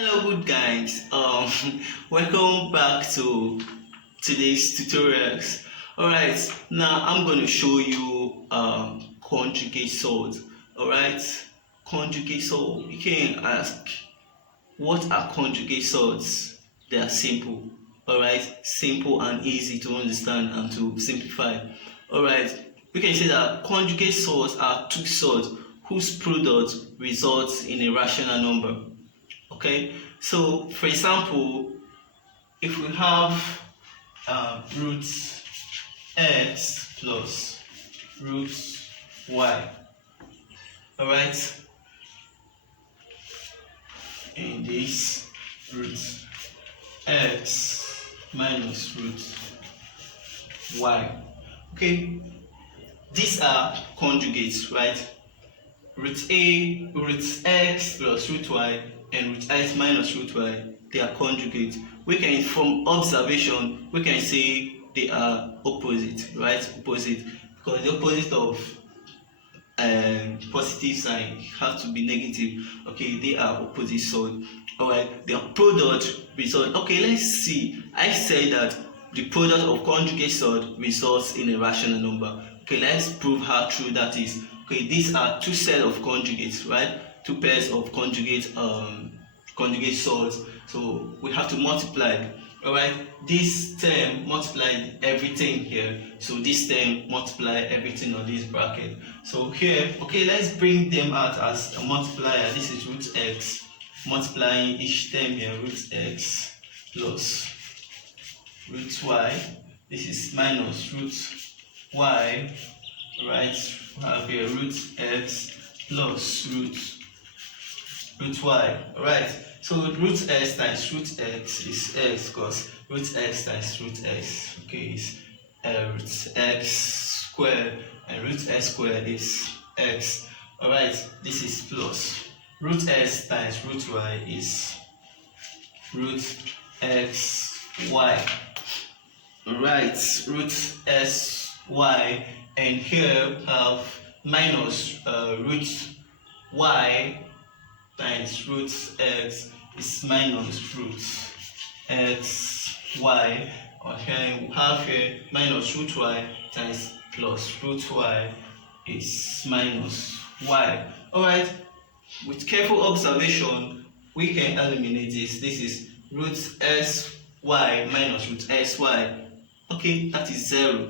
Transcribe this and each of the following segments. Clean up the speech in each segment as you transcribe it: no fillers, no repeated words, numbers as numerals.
Hello good guys, welcome back to today's tutorials. Alright, now I'm going to show you conjugate surds. Alright, conjugate surds. You can ask, what are conjugate surds? They are simple. Alright, simple and easy to understand and to simplify. Alright, we can say that conjugate surds are two surds whose product results in a rational number. Okay, so for example, if we have root x plus root y, all right, in this root x minus root y, okay, these are conjugates, right? Root x plus root y and root x minus root y, they are conjugate. We can, from observation, we can say they are opposite, right? Opposite, because the opposite of positive sign have to be negative. Okay, they are opposite side. Alright, their product result. Okay, let's see. I said that the product of conjugate side results in a rational number. Okay, let's prove how true that is. Okay, these are two sets of conjugates, right? Two pairs of conjugate surds. So we have to multiply. Alright, this term multiplied everything here. So this term multiply everything on this bracket. So here, okay, let's bring them out as a multiplier. This is root x, multiplying each term here, root x plus root y. This is minus root y, right? We have here root x plus root y. Alright, so root x times root x is x, because root x times root x, okay, is root x squared, and root x squared is x. Alright, this is plus root x times root y is root x y. Alright, root x y, and here we have minus root y times root x is minus root x y. Or here we have here minus root y times plus root y is minus y. Alright, with careful observation we can eliminate this. This is root sy minus root xy. Okay, that is 0.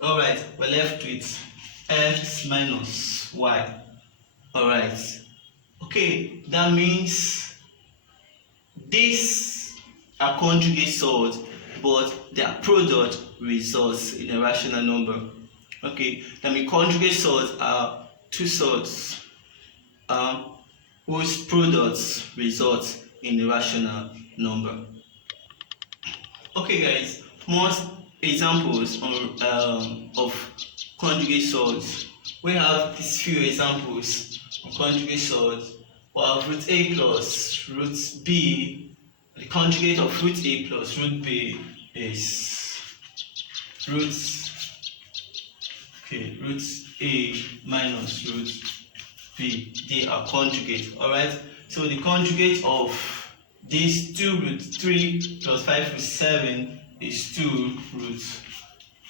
Alright, we're left with x minus y. Alright, okay, that means these are conjugate surds, but their product results in a rational number. Okay, that means conjugate surds are two surds whose products result in a rational number. Okay guys, most examples of conjugate surds. We have these few examples of conjugate surds. We have root a plus root b. The conjugate of root a plus root b is root a minus root b. They are conjugate. Alright, so the conjugate of these 2 root 3 plus 5 root 7 is 2 root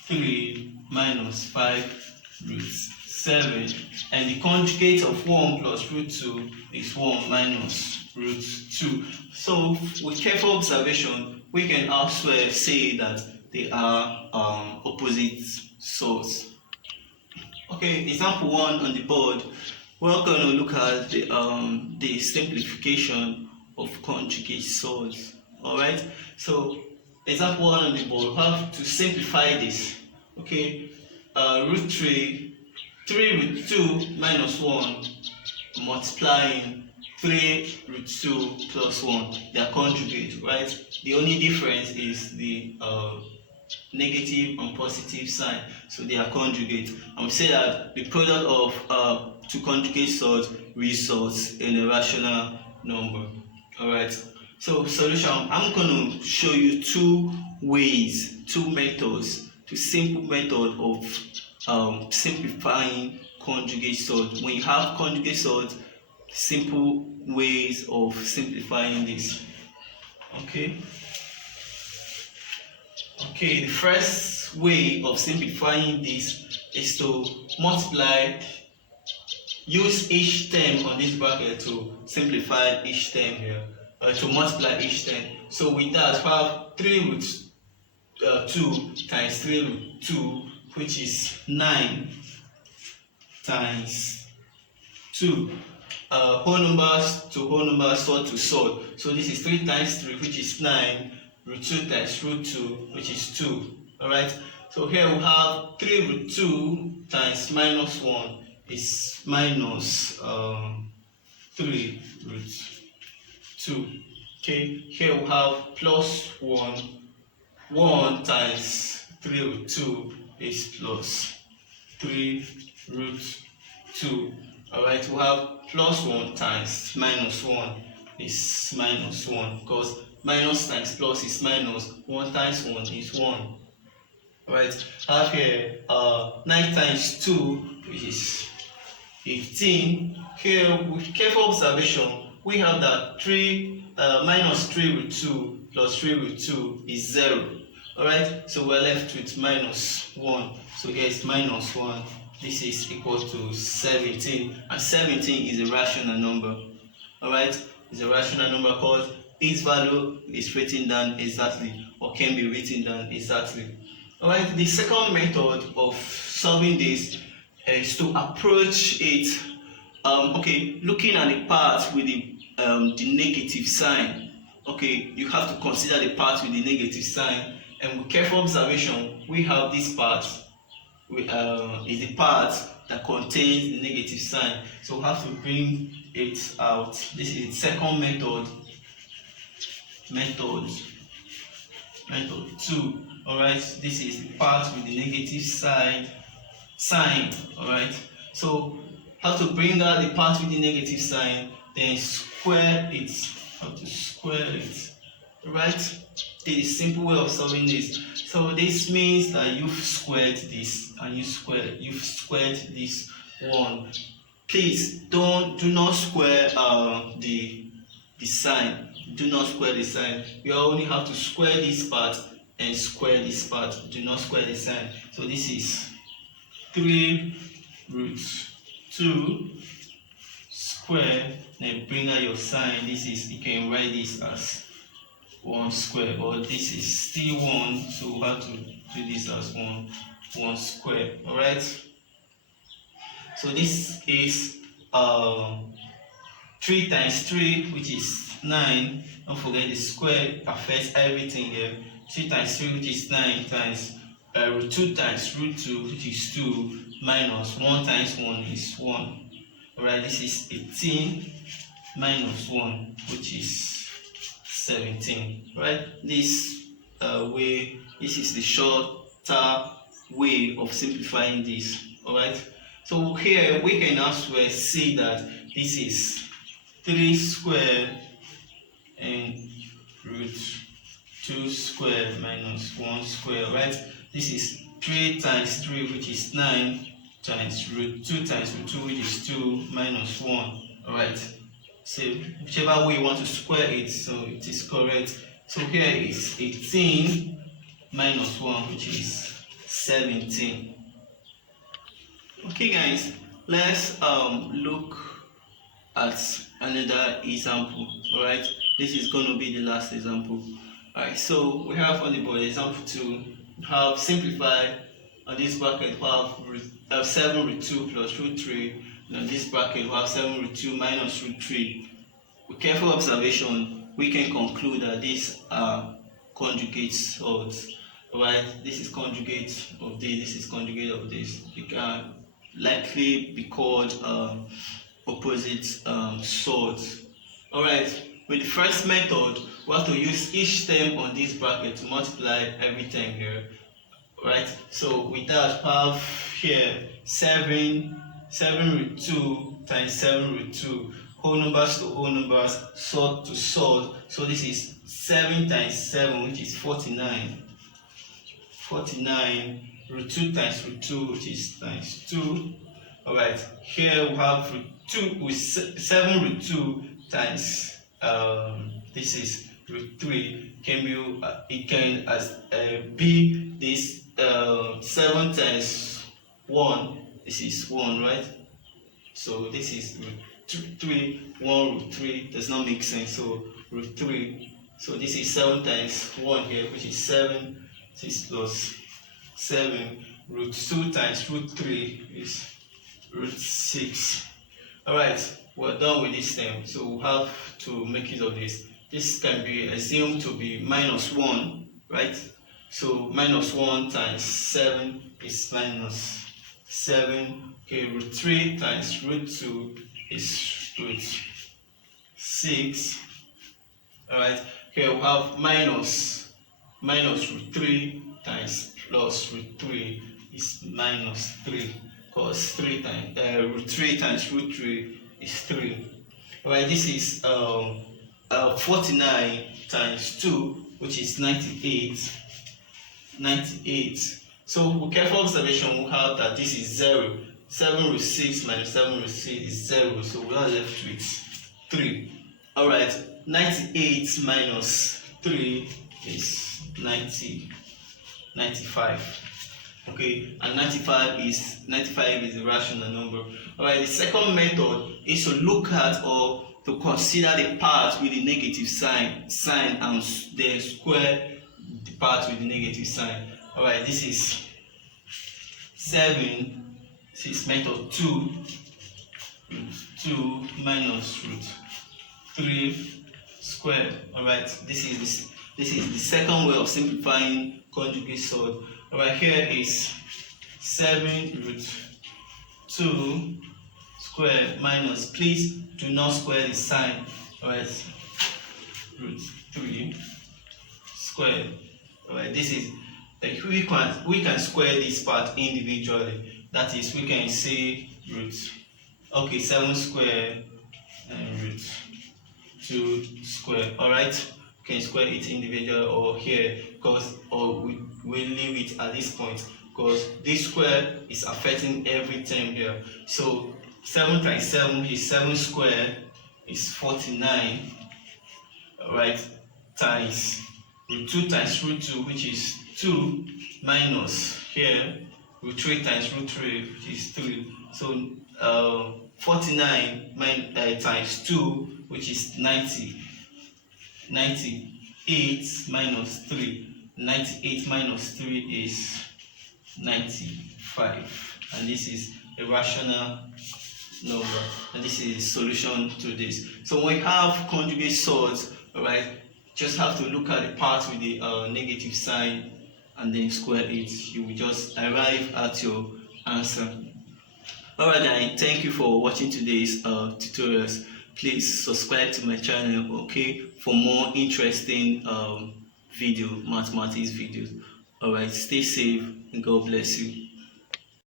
3 minus 5 root 7, and the conjugate of 1 plus root 2 is 1 minus root 2. So with careful observation we can also say that they are opposite surds. Okay, example 1 on the board. We're going to look at the simplification of conjugate surds. Alright, so example 1 on the board, we have to simplify this. Okay, root 3 root 2 minus 1 multiplying 3 root 2 plus 1. They are conjugate, right? The only difference is the negative and positive sign, so they are conjugate. And we say that the product of two conjugate surds results in a rational number. Alright, so solution, I'm going to show you two methods, two simple method of simplifying conjugate surds. When you have conjugate surds, simple ways of simplifying this. Okay, the first way of simplifying this is to multiply, use each term on this bracket to simplify each term here, to multiply each term. So with that, we have 3 root 2 times 3 root 2, which is 9 times 2. Whole numbers to whole numbers, sword to sword. So this is 3 times 3, which is 9, root 2 times root 2, which is 2. Alright, so here we have 3 root 2 times minus 1 is minus 3 root 2. Okay, here we have plus 1 times 3 root 2 is plus 3 root 2. Alright, we have plus 1 times minus 1 is minus 1, because minus times plus is minus, 1 times 1 is 1. Alright, I have here 9 times 2, which is 15. Here, with careful observation, we have that minus 3 root 2 plus 3 root 2 is 0. Alright, so we're left with minus 1. So here is minus 1. This is equal to 17, and 17 is a rational number. Alright, it's a rational number because its value is written down exactly, or can be written down exactly. Alright, the second method of solving this is to approach it, looking at the part with the negative sign. Okay, you have to consider the part with the negative sign, and with careful observation, we have this part. Is the part that contains the negative sign, so we have to bring it out. This is the second method. Method 2. Alright, this is the part with the negative sign. Alright, so how to bring out the part with the negative sign, then square it. How to square it? Alright, this is a simple way of solving this. So this means that you've squared this, and you've squared this 1. Please do not square the sign. Do not square the sign. You only have to square this part and square this part. Do not square the sign. So this is 3 root 2 square. Then bring out your sign. This is, you can write this as 1 square, but this is still 1, so we have to do this as 1 square. Alright, so this is 3 times 3, which is 9. Don't forget the square affects everything here. 3 times 3, which is 9, times root 2 times root 2, which is 2, minus 1 times 1 is 1. Alright, this is 18 minus 1, which is 17. Right, this this is the shorter way of simplifying this. Alright, so here we can also see that this is 3 square and root 2 square minus 1 square. Right, this is 3 times 3, which is 9, times root 2 times root 2, which is 2, minus 1. Alright, so whichever way you want to square it, so it is correct. So here is 18 minus 1, which is 17. Okay guys, let's look at another example. Alright, this is going to be the last example. Alright, so we have on the board example 2. We have simplify on this bracket. We have 7 root 2 plus root 3. In this bracket, we have 7 root 2 minus root 3. With careful observation, we can conclude that these are conjugate surds. Right? This is conjugate of this is conjugate of this. It can likely be called opposite surds. Alright, with the first method, we have to use each term on this bracket to multiply every term here. Right? So with that, we have here 7 root 2 times 7 root 2, whole numbers to whole numbers, surd to surd. So this is 7 times 7, which is 49. 49 root 2 times root 2, which is times 2. Alright, here we have root 7 root 2 times this is root 3 can be it can be this 7 times 1. This is 1, right? So this is root 3. 1 root 3 does not make sense, so root 3. So this is 7 times 1 here, which is 7. 6 plus 7. Root 2 times root 3 is root 6. Alright, we're done with this term, so we have to make use of this. This can be assumed to be minus 1, right? So minus 1 times 7 is minus 7. Okay, root 3 times root 2 is root 6. Alright, here we have minus root 3 times plus root 3 is minus 3, because root 3 times root 3 is 3. Alright, this is 49 times 2, which is 98. So with careful observation, we have that this is 0. 7 root 6 minus 7 root 6 is 0, so we are left with 3. Alright, 98 minus 3 is 95. Okay, and 95 is a rational number. Alright, the second method is to look at or to consider the part with the negative sign and then square the part with the negative sign. Alright, this is 7. This is method 2. Root 2 minus root 3 squared. Alright, this is the second way of simplifying conjugate surd. Alright, here is 7 root 2 squared minus, please do not square the sign. Alright, root 3 squared. Alright, this is like we can square this part individually. That is, we can say root 7 squared and root 2 squared. Alright, we can square it individually or here, or we leave it at this point because this square is affecting every term here. So 7 times 7 is 7 squared is 49. Alright, times root 2 times root 2, which is 2, minus here root 3 times root 3, which is 3. So 49 times 2, which is 90. 98 minus 3. 98 minus 3 is 95. And this is a rational number. And this is the solution to this. So when we have conjugate surds, alright, just have to look at the part with the negative sign and then square it. You will just arrive at your answer. Alright, then, thank you for watching today's tutorials. Please subscribe to my channel, okay, for more interesting mathematics videos. Alright, stay safe and God bless you.